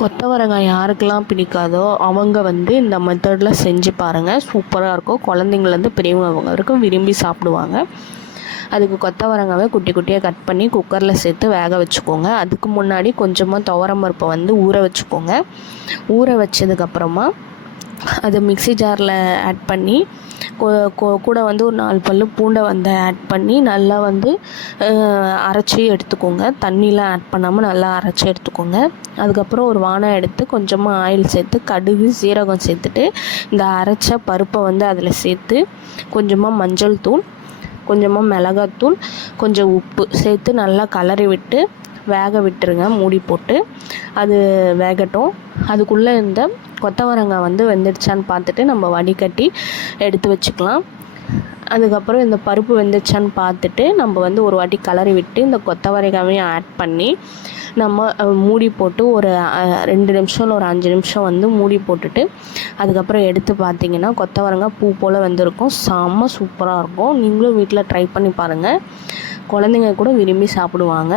கொத்தவரங்காய் யாருக்கெல்லாம் பிடிக்காதோ அவங்க வந்து இந்த மெத்தடில் செஞ்சு பாருங்கள் சூப்பராக இருக்கும். குழந்தைங்கள்லேருந்து பெரியவங்க வரைக்கும் விரும்பி சாப்பிடுவாங்க. அதுக்கு கொத்தவரங்காவை குட்டி குட்டியாக கட் பண்ணி குக்கரில் சேர்த்து வேக வச்சுக்கோங்க. அதுக்கு முன்னாடி கொஞ்சமாக துவரம் பருப்பை வந்து ஊற வச்சுக்கோங்க. ஊற வச்சதுக்கப்புறமா அதை மிக்ஸி ஜாரில் ஆட் பண்ணி கூட வந்து ஒரு நாலு பல்லு பூண்டை வந்து ஆட் பண்ணி நல்லா வந்து அரைச்சி எடுத்துக்கோங்க. தண்ணியெலாம் ஆட் பண்ணாமல் நல்லா அரைச்சி எடுத்துக்கோங்க. அதுக்கப்புறம் ஒரு வானம் எடுத்து கொஞ்சமாக ஆயில் சேர்த்து கடுகு சீரகம் சேர்த்துட்டு இந்த அரைச்ச பருப்பை வந்து அதில் சேர்த்து கொஞ்சமாக மஞ்சள் தூள் கொஞ்சமாக மிளகாத்தூள் கொஞ்சம் உப்பு சேர்த்து நல்லா கலரி விட்டு வேக விட்டுருங்க. மூடி போட்டு அது வேகட்டும். அதுக்குள்ளே இந்த கொத்தவரங்காய் வந்து வெந்துடுச்சான்னு பார்த்துட்டு நம்ம வடிகட்டி எடுத்து வச்சுக்கலாம். அதுக்கப்புறம் இந்த பருப்பு வெந்துச்சான்னு பார்த்துட்டு நம்ம வந்து ஒரு வாட்டி கலரி விட்டு இந்த கொத்தவரங்காவையும் ஆட் பண்ணி நம்ம மூடி போட்டு ஒரு ரெண்டு நிமிஷம் இல்லை ஒரு அஞ்சு நிமிஷம் வந்து மூடி போட்டுட்டு அதுக்கப்புறம் எடுத்து பார்த்தீங்கன்னா கொத்தவரங்காய் பூ போல் வந்திருக்கும். செம்ம சூப்பராக இருக்கும். நீங்களும் வீட்டில் ட்ரை பண்ணி பாருங்கள் குழந்தைங்க கூட விரும்பி சாப்பிடுவாங்க.